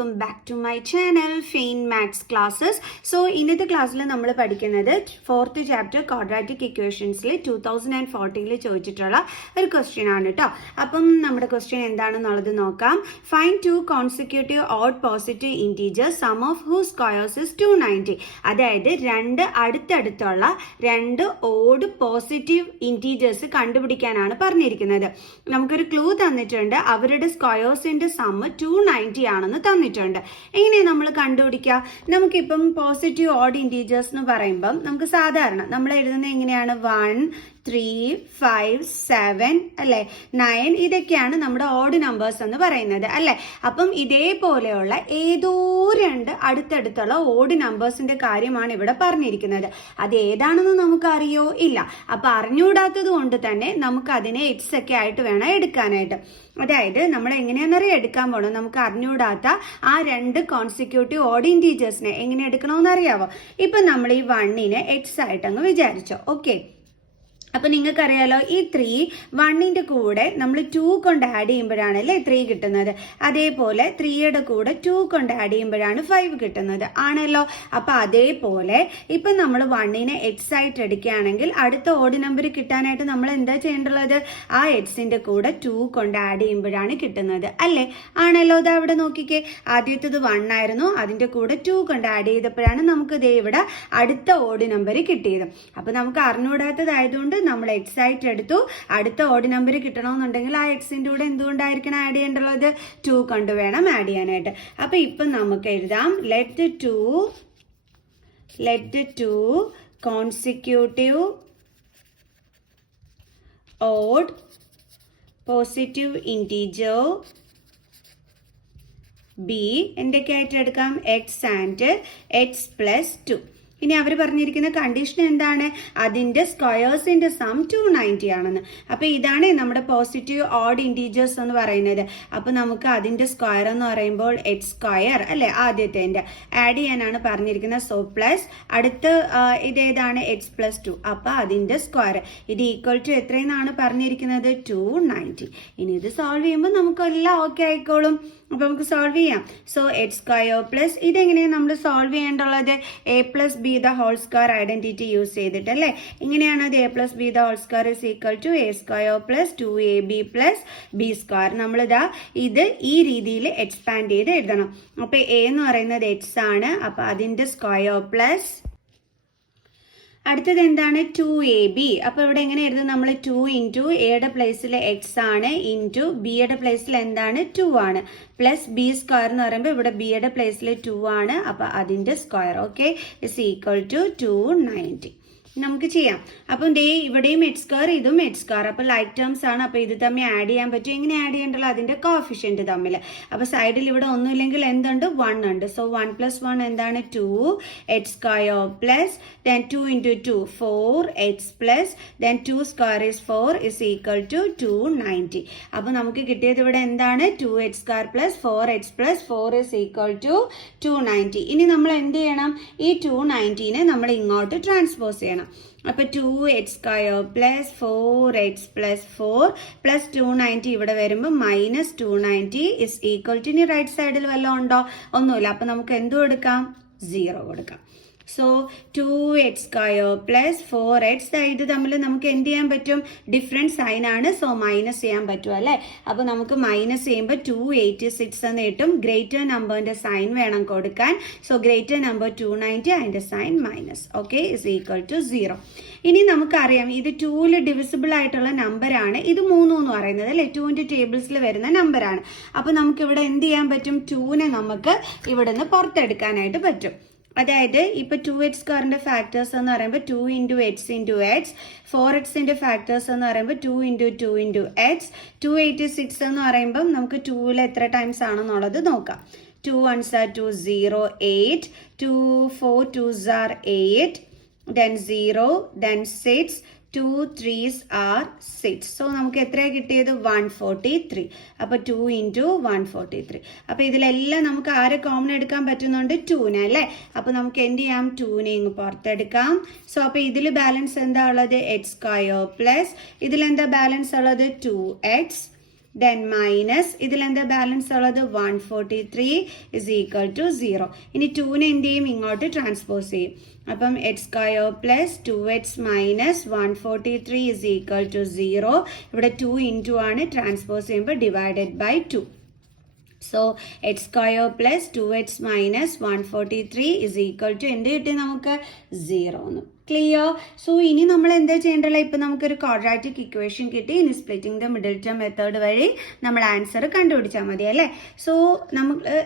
Welcome back to my channel fine maths classes. So ഇന്നത്തെ ക്ലാസ്സിൽ നമ്മൾ പഠിക്കുന്നത് 4th ചാപ്റ്റർ ക്വാഡ്രാറ്റിക് ഇക്വേഷൻസിൽ 2014 ചോദിച്ചിട്ടുള്ള ഒരു ക്വസ്റ്റ്യൻ ആണ് കേട്ടോ. അപ്പം നമ്മുടെ ക്വസ്റ്റ്യൻ എന്താണെന്നുള്ളത് നോക്കാം. Find 2 consecutive odd positive integers sum of whose squares is 290. അതായത് രണ്ട് അടുത്തടുത്തുള്ള രണ്ട് ഓഡ് പോസിറ്റീവ് ഇൻറ്റീജേഴ്സ് കണ്ടുപിടിക്കാനാണ് പറഞ്ഞിരിക്കുന്നത്. നമുക്കൊരു ക്ലൂ തന്നിട്ടുണ്ട്, അവരുടെ സ്ക്വയേഴ്സിന്റെ സമ്മ് 290 ആണെന്ന് തന്നിട്ടുണ്ട്. എങ്ങനെയാണ് നമ്മൾ കണ്ടുപിടിക്കുക? നമുക്കിപ്പം പോസിറ്റീവ് ഓഡ് ഇൻറ്റീജേഴ്സ് എന്ന് പറയുമ്പം നമുക്ക് സാധാരണ നമ്മൾ എഴുതുന്നത് എങ്ങനെയാണ്? 1, 3, 5, 7 അല്ലേ, 9 ഇതൊക്കെയാണ് നമ്മുടെ ഓഡ് നമ്പേഴ്സ് എന്ന് പറയുന്നത് അല്ലേ. അപ്പം ഇതേപോലെയുള്ള ഏതോ രണ്ട് അടുത്തടുത്തുള്ള ഓഡ് നമ്പേഴ്സിന്റെ കാര്യമാണ് ഇവിടെ പറഞ്ഞിരിക്കുന്നത്. അത് ഏതാണെന്ന് നമുക്കറിയോ? ഇല്ല. അപ്പൊ അറിഞ്ഞുകൂടാത്തത് കൊണ്ട് തന്നെ നമുക്ക് അതിനെ എക്സ് ഒക്കെ ആയിട്ട് വേണം എടുക്കാനായിട്ട്. അതായത് നമ്മൾ എങ്ങനെയാണെന്നറിയാം എടുക്കാൻ പോകണം. നമുക്ക് അറിഞ്ഞുകൂടാത്ത ആ രണ്ട് കോൺസിക്യൂട്ടീവ് ഓഡ് ഇൻറ്റീജേഴ്സിനെ എങ്ങനെ എടുക്കണമെന്ന് അറിയാവോ? ഇപ്പൊ നമ്മൾ ഈ 1നെ എക്സ് ആയിട്ടങ്ങ് വിചാരിച്ചോ. ഓക്കെ, അപ്പൊ നിങ്ങൾക്കറിയാലോ ഈ 3 1ന്റെ കൂടെ നമ്മൾ 2 കൊണ്ട് ആഡ് ചെയ്യുമ്പോഴാണല്ലേ 3 കിട്ടുന്നത്. അതേപോലെ 3യുടെ കൂടെ 2 കൊണ്ട് ആഡ് ചെയ്യുമ്പോഴാണ് 5 കിട്ടുന്നത് ആണല്ലോ. അപ്പൊ അതേപോലെ ഇപ്പൊ നമ്മൾ 1നെ എക്സ് ആയിട്ട് എടുക്കുകയാണെങ്കിൽ അടുത്ത ഓഡ് നമ്പർ കിട്ടാനായിട്ട് നമ്മൾ എന്താ ചെയ്യേണ്ടുള്ളത്? ആ എക്സിന്റെ കൂടെ 2 കൊണ്ട് ആഡ് ചെയ്യുമ്പോഴാണ് കിട്ടുന്നത് അല്ലേ. ആണല്ലോ. അത് അവിടെ നോക്കിക്കേ, ആദ്യത്തേത് 1 ആയിരുന്നു, അതിന്റെ കൂടെ 2 കൊണ്ട് ആഡ് ചെയ്തപ്പോഴാണ് നമുക്ക് ദേ ഇവിടെ അടുത്ത ഓഡ് നമ്പർ കിട്ടിയത്. അപ്പൊ നമുക്ക് അറിഞ്ഞുകൂടാത്തതായതുകൊണ്ട് നമ്മൾ എക്സ് ആയിട്ട് എടുത്തു. അടുത്ത ഓഡ് നമ്പർ കിട്ടണമെന്നുണ്ടെങ്കിൽ ആ എക്സിന്റെ കൂടെ എന്തുകൊണ്ടായിരിക്കണം ആഡ് ചെയ്യേണ്ടുള്ളത്? 2 കൊണ്ട് വേണം ആഡ് ചെയ്യാനായിട്ട്. അപ്പൊ ഇപ്പം നമുക്ക് എഴുതാം, let two consecutive odd positive integer be എന്തൊക്കെയായിട്ട് എടുക്കാം? X and x plus 2. ഇനി അവർ പറഞ്ഞിരിക്കുന്ന കണ്ടീഷൻ എന്താണ്? അതിന്റെ സ്ക്വയേഴ്സിന്റെ സം 290 ആണെന്ന്. അപ്പൊ ഇതാണ് നമ്മുടെ പോസിറ്റീവ് ഓഡ് ഇൻറ്റീജേഴ്സ് എന്ന് പറയുന്നത്. അപ്പൊ നമുക്ക് അതിന്റെ സ്ക്വയർ എന്ന് പറയുമ്പോൾ എക്സ് സ്ക്വയർ അല്ലെ, ആദ്യത്തെ ആഡ് ചെയ്യാനാണ് പറഞ്ഞിരിക്കുന്നത്. സോ പ്ലസ് അടുത്ത ഇതേതാണ്? X plus 2. അപ്പൊ അതിന്റെ സ്ക്വയർ ഇത് ഈക്വൽ ടു എത്രയെന്നാണ് പറഞ്ഞിരിക്കുന്നത്? 290. ഇനി ഇത് സോൾവ് ചെയ്യുമ്പോൾ നമുക്ക് എല്ലാം ഓക്കെ ആയിക്കോളും. അപ്പൊ നമുക്ക് സോൾവ് ചെയ്യാം. സോ എക്സ് സ്ക്വയർ പ്ലസ് ഇതെങ്ങനെയാണ് നമ്മൾ സോൾവ് ചെയ്യേണ്ടുള്ളത്? A plus b the whole square identity use ചെയ്തിട്ട് അല്ലേ. ഇങ്ങനെയാണ് അത്. A plus b the whole square is equal to a square plus 2ab plus b square. നമ്മളിതാ ഇത് ഈ രീതിയിൽ എക്സ്പാൻഡ് ചെയ്ത് എഴുതണം. അപ്പൊ എ എന്ന് പറയുന്നത് എക്സ് ആണ്, അപ്പൊ അതിന്റെ സ്ക്വയർ പ്ലസ് അടുത്തത് എന്താണ്? 2ab. അപ്പൊ ഇവിടെ എങ്ങനെ എഴുതും നമ്മൾ? 2 ഇൻറ്റു എയുടെ പ്ലേസിൽ എക്സ് ആണ്, ഇൻറ്റു ബിയുടെ പ്ലേസിൽ എന്താണ്? 2 ആണ്, പ്ലസ് ബി സ്ക്വയർ എന്ന് പറയുമ്പോൾ ഇവിടെ ബിയുടെ പ്ലേസിൽ 2 ആണ്, അപ്പൊ അതിന്റെ square okay is equal to 290. നമുക്ക് ചെയ്യാം. അപ്പം ദേ ഇവിടെയും എക്സ് സ്ക്വയർ, ഇതും എക്സ് സ്ക്വയർ, അപ്പൊ ലൈക്ക് ടേംസ് ആണ്. അപ്പൊ ഇത് തമ്മിൽ ആഡ് ചെയ്യാൻ പറ്റും. എങ്ങനെ ആഡ് ചെയ്യേണ്ടല്ലോ? അതിന്റെ കോഫിഷ്യന്റ് തമ്മിൽ. അപ്പൊ സൈഡിൽ ഇവിടെ ഒന്നുമില്ലെങ്കിൽ എന്തുണ്ട്? 1 ഉണ്ട്. സോ 1 + 1 എന്താണ്? 2 X square plus then 2 into 2 4 x plus then 2 square is 4 is equal to 290. അപ്പൊ നമുക്ക് കിട്ടിയത് ഇവിടെ എന്താണ്? 2x square plus 4x plus 4 is equal to 290. ഇനി നമ്മൾ എന്ത് ചെയ്യണം? ഈ 290നെ നമ്മൾ ഇങ്ങോട്ട് ട്രാൻസ്പോസ് ചെയ്യണം. അപ്പൊ 2x square plus 4x plus 4 plus 290 ഇവിടെ വരുമ്പോൾ മൈനസ് 290 ഇസ് ഈക്വൽ ടു, ഇനി റൈറ്റ് സൈഡിൽ വല്ലതും ഉണ്ടോ? ഒന്നുമില്ല. അപ്പൊ നമുക്ക് എന്ത് കൊടുക്കാം? 0 കൊടുക്കാം. So 2x square plus 4x ഇത് തമ്മിൽ നമുക്ക് എന്ത് ചെയ്യാൻ പറ്റും? ഡിഫറെൻറ്റ് സൈൻ ആണ്, സോ മൈനസ് ചെയ്യാൻ പറ്റും അല്ലേ. അപ്പൊ നമുക്ക് മൈനസ് ചെയ്യുമ്പോൾ 286 എന്ന് കിട്ടും. ഗ്രേറ്റർ നമ്പറിന്റെ സൈൻ വേണം കൊടുക്കാൻ. സോ ഗ്രേറ്റർ നമ്പർ 290, അതിന്റെ sign minus okay is equal to 0. ഇനി നമുക്കറിയാം ഇത് 2ൽ ഡിവിസിബിൾ ആയിട്ടുള്ള നമ്പറാണ് ഇത് 3 എന്ന് പറയുന്നത് അല്ലെ. 2ന്റെ ടേബിൾസിൽ വരുന്ന നമ്പറാണ്. അപ്പൊ നമുക്ക് ഇവിടെ എന്ത് ചെയ്യാൻ പറ്റും? 2നെ നമുക്ക് ഇവിടെ നിന്ന് പുറത്തെടുക്കാനായിട്ട് പറ്റും. അതായത് ഇപ്പൊ 2x സ്ക്വയറിന്റെ ഫാക്ടേഴ്സ് എന്ന് പറയുമ്പോൾ 2 ഇൻറ്റു എക്സ് ഇൻറ്റു എക്സ്, 4xന്റെ ഫാക്ടേഴ്സ് എന്ന് പറയുമ്പോൾ 2 ഇൻറ്റു 2 ഇൻറ്റു എക്സ്, 286 എന്ന് പറയുമ്പോൾ നമുക്ക് 2ൽ എത്ര ടൈംസ് ആണെന്നുള്ളത് നോക്കാം. 2 1s are 2 0 8, 2 4 2s are 8, then 0, then 6, 2 3s are 6. So നമുക്ക് എത്രയാണ് കിട്ടിയത്? 143. അപ്പൊ 2 ഇൻറ്റു 143. അപ്പൊ ഇതിലെല്ലാം നമുക്ക് ആരെ കോമൺ എടുക്കാൻ പറ്റുന്നുണ്ട്? 2നെ അല്ലേ. അപ്പൊ നമുക്ക് എന്ത് ചെയ്യാം? 2നെ ഇങ്ങ് പുറത്തെടുക്കാം. സോ അപ്പൊ ഇതിൽ ബാലൻസ് എന്താ ഉള്ളത്? എക്സ് സ്ക്വയർ പ്ലസ് ഇതിലെന്താ ബാലൻസ് ഉള്ളത്? 2x then മൈനസ് ഇതിലെന്താ ബാലൻസ് ഉള്ളത് 143 is equal to 0. ഇനി 2നെ എന്ത് ചെയ്യും, ഇങ്ങോട്ട് ട്രാൻസ്പോസ് ചെയ്യും. അപ്പം X square plus 2x minus 143 is equal to 0. ഇവിടെ 2 ഇൻറ്റു ആണ്, ട്രാൻസ്പോസ് ചെയ്യുമ്പോൾ divided by 2. So x square plus 2x minus 143 is equal to എന്ത് കിട്ടി നമുക്ക് 0 എന്ന്. ക്ലിയർ? സോ ഇനി നമ്മൾ എന്താ ചെയ്യേണ്ടത്, ഇപ്പം നമുക്കൊരു ക്വാഡ്രാറ്റിക് ഇക്വേഷൻ കിട്ടി. ഇനി splitting the middle term method വഴി നമ്മൾ ആൻസർ കണ്ടുപിടിച്ചാൽ മതി അല്ലേ. സോ നമുക്ക്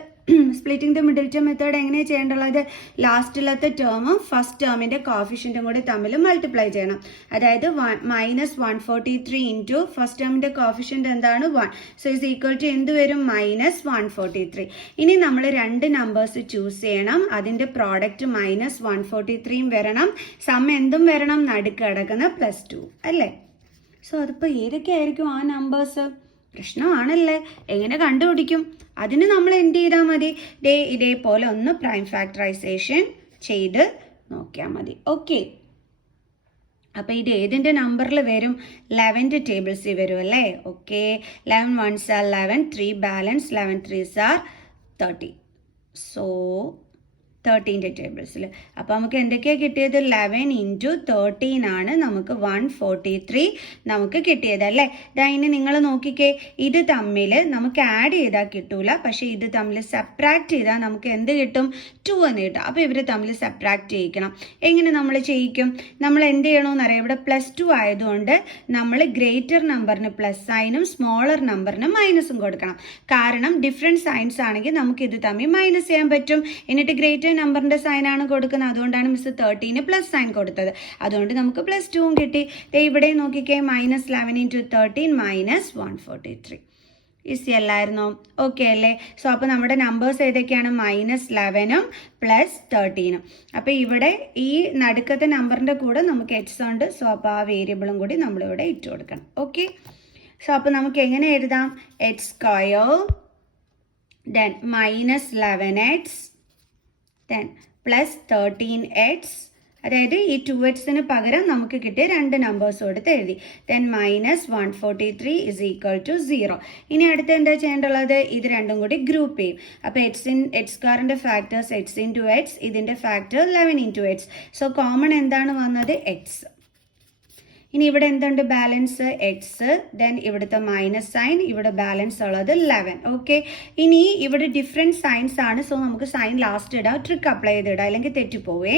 splitting the middle term method എങ്ങനെയാണ് ചെയ്യേണ്ടത്, ലാസ്റ്റിലത്തെ ടേമും ഫസ്റ്റ് ടേമിൻ്റെ കോഫിഷ്യൻറ്റും കൂടി തമ്മിൽ മൾട്ടിപ്ലൈ ചെയ്യണം. അതായത് മൈനസ് 143 ഇൻറ്റു ഫസ്റ്റ് ടേമിൻ്റെ കോഫിഷ്യൻ്റ് എന്താണ് 1. സോ ഇസ് ഈക്വൽ ടു എന്ത് വരും, മൈനസ് 143. ഇനി നമ്മൾ രണ്ട് നമ്പേഴ്സ് ചൂസ് ചെയ്യണം. അതിൻ്റെ പ്രോഡക്റ്റ് മൈനസ് 143 വരണം, സം എന്തും വരണം, നടുക്ക് കിടക്കുന്ന +2 അല്ലേ. സോ അതിപ്പോൾ ഏതൊക്കെയായിരിക്കും ആ നമ്പേഴ്സ്, പ്രശ്നമാണല്ലേ, എങ്ങനെ കണ്ടുപിടിക്കും? അതിന് നമ്മൾ എന്ത് ചെയ്താൽ മതി, ഇതേപോലെ ഒന്ന് പ്രൈം ഫാക്ടറൈസേഷൻ ചെയ്ത് നോക്കിയാൽ മതി. ഓക്കെ, അപ്പോൾ ഇത് ഏതിൻ്റെ നമ്പറിൽ വരും, 11ൻ്റെ ടേബിൾസിൽ വരും അല്ലേ. Okay, 11 1s are 11, 3 balance, 11 3s are 30. So 13ൻ്റെ ടേബിൾസിൽ. അപ്പോൾ നമുക്ക് എന്തൊക്കെയാണ് കിട്ടിയത്, 11 ഇൻറ്റു 13 ആണ് നമുക്ക് 143 നമുക്ക് കിട്ടിയത് അല്ലേ. ഇനി നിങ്ങൾ നോക്കിക്കേ, ഇത് തമ്മിൽ നമുക്ക് ആഡ് ചെയ്താൽ കിട്ടൂല, പക്ഷേ ഇത് തമ്മിൽ സബ്ട്രാക്ട് ചെയ്താൽ നമുക്ക് എന്ത് കിട്ടും, 2 എന്ന് കിട്ടും. അപ്പോൾ ഇവർ തമ്മിൽ സബ്ട്രാക്ട് ചെയ്യിക്കണം. എങ്ങനെ നമ്മൾ ചെയ്യിക്കും, നമ്മൾ എന്ത് ചെയ്യണമെന്ന് അറിയാം, ഇവിടെ +2 ആയതുകൊണ്ട് നമ്മൾ ഗ്രേറ്റർ നമ്പറിന് പ്ലസ് സൈനും സ്മോളർ നമ്പറിന് മൈനസും കൊടുക്കണം. കാരണം ഡിഫറെൻറ്റ് സൈൻസ് ആണെങ്കിൽ നമുക്ക് ഇത് തമ്മിൽ മൈനസ് ചെയ്യാൻ പറ്റും. എന്നിട്ട് ഗ്രേറ്റർ നമ്പറിന്റെ സൈൻ ആണ് കൊടുക്കുന്നത്, അതുകൊണ്ടാണ് മിസ് 13 പ്ലസ് സൈൻ കൊടുത്തത്. അതുകൊണ്ട് നമുക്ക് +2 കിട്ടി. ഇവിടെ നോക്കിക്കേ, മൈനസ് 11 ഇൻറ്റു 13 മൈനസ് 143. ഈസി അല്ലായിരുന്നോ? ഓക്കെ അല്ലേ. സോ അപ്പോൾ നമ്മുടെ നമ്പേഴ്സ് ഏതൊക്കെയാണ്, മൈനസ് 11ഉം പ്ലസ് 13ഉം. അപ്പോൾ ഇവിടെ ഈ നടുക്കത്തെ നമ്പറിൻ്റെ കൂടെ നമുക്ക് എക്സ് ഉണ്ട്. സോ അപ്പോൾ ആ വേരിയബിളും കൂടി നമ്മളിവിടെ ഇട്ട് കൊടുക്കണം. ഓക്കെ, സോ അപ്പോൾ നമുക്ക് എങ്ങനെ എഴുതാം, X square then minus 11x then plus 13x, അതായത് ഈ 2xന് പകരം നമുക്ക് കിട്ടിയ രണ്ട് നമ്പേഴ്സ് കൊടുത്ത് എഴുതി. then minus 143 is equal to 0. ഇനി അടുത്ത് എന്താ ചെയ്യേണ്ടുള്ളത്, ഇത് രണ്ടും കൂടി ഗ്രൂപ്പ് ചെയ്യും. അപ്പോൾ എക്സ് സ്ക്വയറിൻ്റെ ഫാക്ടേഴ്സ് എക്സ് ഇൻറ്റു എക്സ്, ഇതിൻ്റെ factor 11 into x. So common എന്താണ് വന്നത്, എക്സ്. ഇനി ഇവിടെ എന്തുണ്ട്, ബാലൻസ് എക്സ്, ദെൻ ഇവിടുത്തെ മൈനസ് സൈൻ, ഇവിടെ ബാലൻസ് ഉള്ളത് 11. ഓക്കെ, ഇനി ഇവിടെ ഡിഫറെൻറ്റ് സൈൻസ് ആണ്. സോ നമുക്ക് സൈൻ ലാസ്റ്റ് ഇടാം, ട്രിക്ക് അപ്ലൈ ചെയ്തിടാം, അല്ലെങ്കിൽ തെറ്റിപ്പോവേ.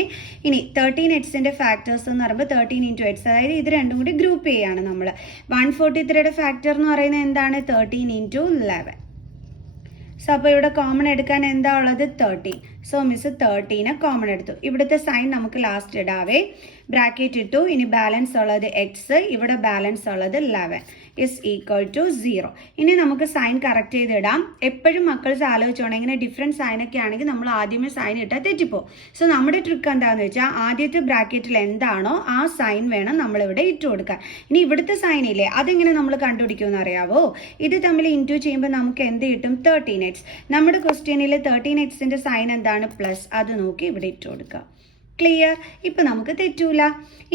ഇനി 13xൻ്റെ ഫാക്ടേഴ്സ് എന്ന് പറയുമ്പോൾ 13 ഇൻറ്റു എക്സ്, അതായത് ഇത് രണ്ടും കൂടി ഗ്രൂപ്പ് ചെയ്യാണ് നമ്മൾ. 143യുടെ ഫാക്ടർ എന്ന് പറയുന്നത് എന്താണ്, 13 ഇൻറ്റു 11. സോ അപ്പോൾ ഇവിടെ കോമൺ എടുക്കാൻ എന്താ ഉള്ളത്, 13. സോ മിസ് 13 കോമൺ എടുത്തു. ഇവിടുത്തെ സൈൻ നമുക്ക് ലാസ്റ്റ് ഇടാവേ, ബ്രാക്കറ്റ് ഇട്ടു. ഇനി ബാലൻസ് ഉള്ളത് എക്സ്, ഇവിടെ ബാലൻസ് ഉള്ളത് 11 ഇസ് ഈക്വൽ ടു 0. ഇനി നമുക്ക് സൈൻ കറക്റ്റ് ചെയ്തിടാം. എപ്പോഴും മക്കൾസ് ആലോചിച്ചോണം, ഇങ്ങനെ ഡിഫറെൻറ്റ് സൈനൊക്കെ ആണെങ്കിൽ നമ്മൾ ആദ്യമേ സൈൻ ഇട്ടാൽ തെറ്റിപ്പോ. സോ നമ്മുടെ ട്രിക്ക് എന്താണെന്ന് വെച്ചാൽ, ആദ്യത്തെ ബ്രാക്കറ്റിൽ എന്താണോ ആ സൈൻ വേണം നമ്മളിവിടെ ഇട്ട് കൊടുക്കാൻ. ഇനി ഇവിടുത്തെ സൈൻ ഇല്ലേ, അതെങ്ങനെ നമ്മൾ കണ്ടുപിടിക്കുമെന്ന് അറിയാവോ, ഇത് തമ്മിൽ ഇൻറ്റു ചെയ്യുമ്പോൾ നമുക്ക് എന്ത് കിട്ടും, 13x. നമ്മുടെ ക്വസ്റ്റ്യനിൽ 13xൻ്റെ സൈൻ എന്താണ്, പ്ലസ്. അത് നോക്കി ഇവിടെ ഇട്ട് കൊടുക്കുക. ക്ലിയർ? ഇപ്പം നമുക്ക് തെറ്റൂല.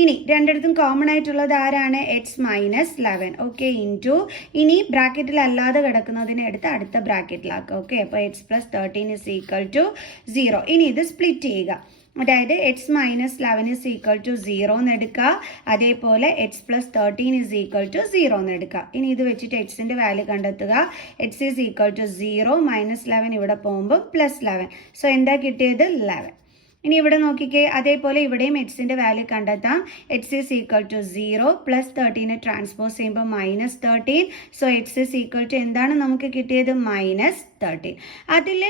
ഇനി രണ്ടിടത്തും കോമൺ ആയിട്ടുള്ളത് ആരാണ്, എക്സ് മൈനസ് 11. ഓക്കെ, ഇൻറ്റു ഇനി ബ്രാക്കറ്റിൽ അല്ലാതെ കിടക്കുന്നതിനെ എടുത്ത് അടുത്ത ബ്രാക്കറ്റിലാക്കുക. ഓക്കെ, അപ്പോൾ x plus 13 is equal to 0. ഇനി ഇത് സ്പ്ലിറ്റ് ചെയ്യുക. അതായത് x minus 11 is equal to 0 എന്ന് എടുക്കുക. അതേപോലെ x plus 13 is equal to 0 എന്ന് എടുക്കുക. ഇനി ഇത് വെച്ചിട്ട് എക്സിൻ്റെ വാല്യൂ കണ്ടെത്തുക. X is equal to 0, minus 11 ഇവിടെ പോകുമ്പോൾ പ്ലസ് 11. സോ എന്താ കിട്ടിയത്, 11. ഇനി ഇവിടെ നോക്കിക്കേ, അതേപോലെ ഇവിടെയും എക്സിൻ്റെ വാല്യൂ കണ്ടെത്താം. X is equal to 0 plus 13 transpose ചെയ്യുമ്പോൾ minus 13. So x is equal to എന്താണ് നമുക്ക് കിട്ടിയത്, മൈനസ് 13. അതിൽ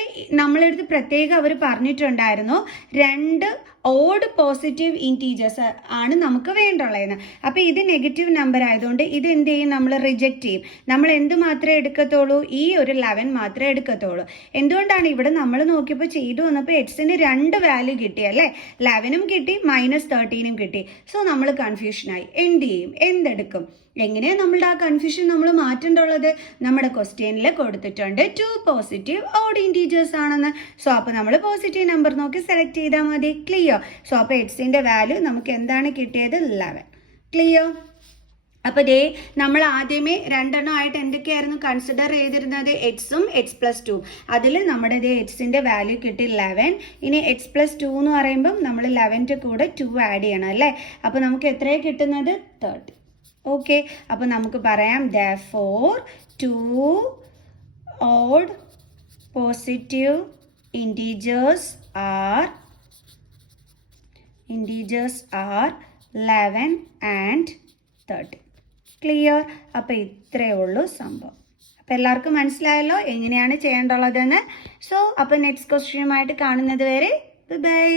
നമ്മളെടുത്ത് പ്രത്യേകം അവർ പറഞ്ഞിട്ടുണ്ടായിരുന്നു, രണ്ട് ഓഡ് പോസിറ്റീവ് ഇൻറ്റീജേഴ്സ് ആണ് നമുക്ക് വേണ്ടുള്ളതെന്ന്. അപ്പോൾ ഇത് നെഗറ്റീവ് നമ്പർ ആയതുകൊണ്ട് ഇത് എന്ത് ചെയ്യും, നമ്മൾ റിജക്റ്റ് ചെയ്യും. നമ്മൾ എന്ത് മാത്രമേ എടുക്കത്തുള്ളൂ, ഈ ഒരു 11 മാത്രമേ എടുക്കത്തുള്ളൂ. എന്തുകൊണ്ടാണ്, ഇവിടെ നമ്മൾ നോക്കിയപ്പോൾ ചെയ്തു വന്നപ്പോൾ എക്സിന് രണ്ട് വാല്യൂ കിട്ടി അല്ലേ, 11ഉം കിട്ടി മൈനസ് 13ഉം കിട്ടി. സോ നമ്മൾ കൺഫ്യൂഷനായി, എന്ത് ചെയ്യും, എന്തെടുക്കും, എങ്ങനെയാണ് നമ്മളുടെ ആ കൺഫ്യൂഷൻ നമ്മൾ മാറ്റേണ്ടുള്ളത്. നമ്മുടെ ക്വസ്റ്റ്യനിൽ കൊടുത്തിട്ടുണ്ട് 2 പോസിറ്റീവ് ഓഡ് ഇൻറ്റീജേഴ്സ് ആണെന്ന്. സോ അപ്പോൾ നമ്മൾ പോസിറ്റീവ് നമ്പർ നോക്കി സെലക്ട് ചെയ്താൽ മതി. ക്ലിയർ? സോ അപ്പോൾ എക്സിൻ്റെ വാല്യൂ നമുക്ക് എന്താണ് കിട്ടിയത്, 11. ക്ലിയർ? അപ്പോൾ ദേ നമ്മൾ ആദ്യമേ രണ്ടെണ്ണമായിട്ട് എന്തൊക്കെയായിരുന്നു കൺസിഡർ ചെയ്തിരുന്നത്? എക്സും x+2. അതിൽ നമ്മുടെ ദേ എക്സിൻ്റെ വാല്യൂ കിട്ടി 11. ഇനി x+2 എന്ന് പറയുമ്പം നമ്മൾ 11ൻ്റെ കൂടെ 2 ആഡ് ചെയ്യണം അല്ലേ? അപ്പോൾ നമുക്ക് എത്രയാണ് കിട്ടുന്നത്? 30. ഓക്കെ, അപ്പോൾ നമുക്ക് പറയാം therefore 2 odd positive integers are 11 and 30. Clear? അപ്പോൾ ഇത്രയേ ഉള്ളൂ സംഭവം. അപ്പോൾ എല്ലാവർക്കും മനസ്സിലായല്ലോ എങ്ങനെയാണ് ചെയ്യേണ്ടുള്ളതെന്ന്. സോ അപ്പോൾ നെക്സ്റ്റ് ക്വസ്റ്റ്യനുമായിട്ട് കാണുന്നത് വരെ ബൈ.